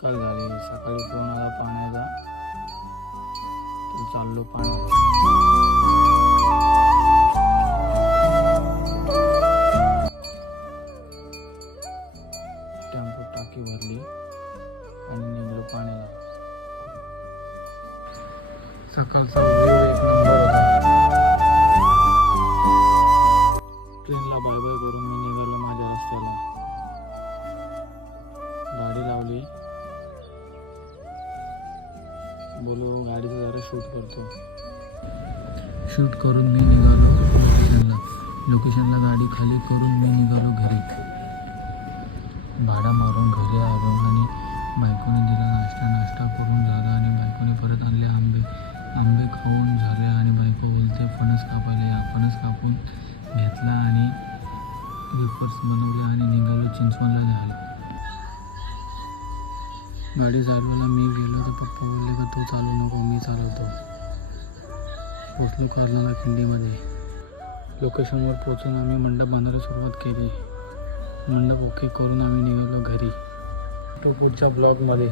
सकाळ झाली. सकाळी फोन आला पाण्याचा, तर चाललो पाण्याला. टेम्पो टाकी भरली आणि निघलो पाण्याला. सकाळचा व्ह्यू एक नंबर होता. ट्रेनला बाय बाय करून मी निघालो माझ्या रस्त्याला. गाडी लावली, बोलो गाडीचं जरा शूट करतो. शूट करून मी निघालो लोकेशनला गाडी खाली करून मी निघालो घरी. भाडा मारून घरी आलो आणि बायकोने दिला नाश्ता करून झाला आणि बायकोने परत आणले आंबे खाऊन झाले आणि बायको बोलते फणस कापायला या. फणस कापून घेतला आणि वेफर्स बनवले आणि निघालो चिंचवणला जायला. गाडी चालवायला मी गेलो तर पप्पा बोलले का तू चालू नको, मी चालवतो. पोचलो कारला खिंडीमध्ये. लोकेशनवर पोचून आम्ही मंडप बांधायला सुरुवात केली. मंडप ओके करून आम्ही निघालो घरी. तो पुढच्या ब्लॉगमध्ये.